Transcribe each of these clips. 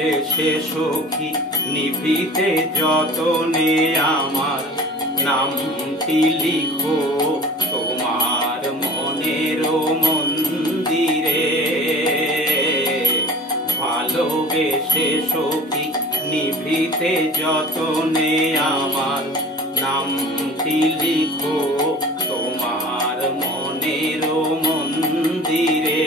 বেশে সখী নিভৃতে যতনে আমার নামটি লিখো তোমার মনের মন্দিরে। ভালোবেসে সখী নিভৃতে যতনে আমার নামটি লিখো তোমার মনের মন্দিরে।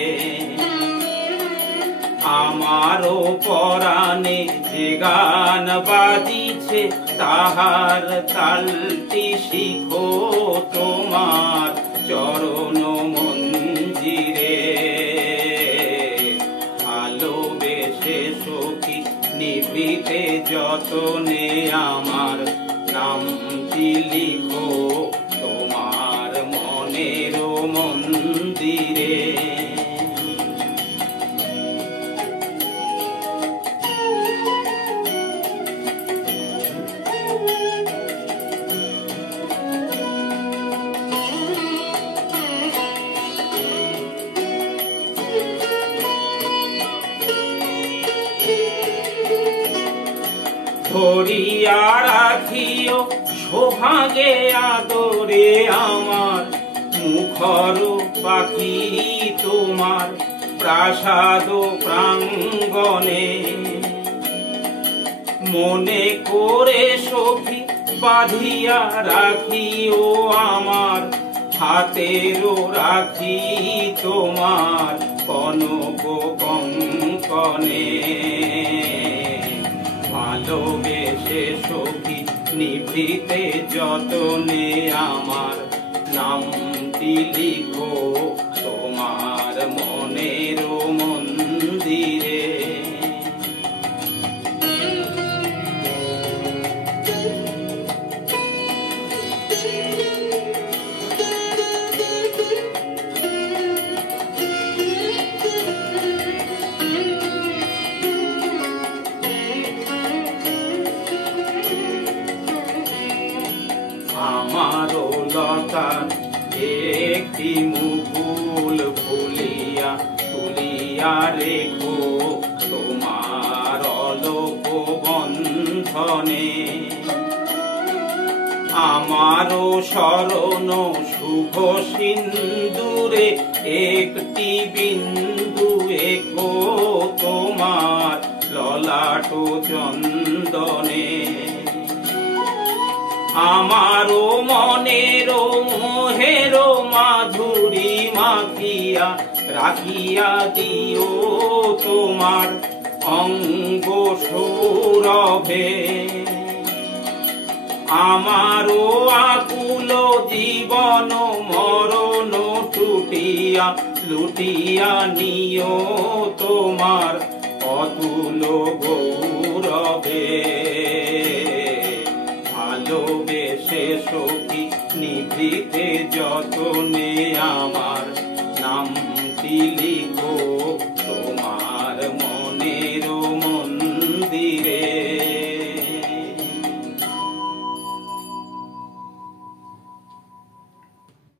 আমারও পরাণে যে গান বাজিছে তাহার তালটি শিখো তোমার চরণ মঞ্জিরে। ভালোবেসে সখী নিভৃতে যতনে আমার নামটি লিখো তোমার মনের মন্দিরে। ধরিয়া রাখিও সোহাগে আদরে আমার মুখর পাখি তোমার প্রাসাদ প্রাঙ্গণে। মনে করে সখী বাঁধিয়া রাখিও আমার হাতেরও রাখি তোমার কনক কঙ্কণে। ভালোবেসে সখী নিভৃতে যতনে আমার নামটি লিখো তোমার মনের মন্দিরে। আমারও লতার একটি মুকুল ফুলিয়া তুলিয়া রেখো তোমার অলোক বন্ধনে। আমারও শরণ শুভ সিন্দুরে একটি বিন্দু এখো তোমার ললাট চন্দনে। আমারও মনের মোহের মাধুরী মাখিয়া রাখিয়া দিও তোমার অঙ্গ সৌরভে। আমারও আকুল জীবন মরণ টুটিয়া লুটিয়া নিও তোমার অতুল গৌরবে। ভালোবেসে সখী নিভৃতে যতনে আমার নামটি লিখো তোমার মনের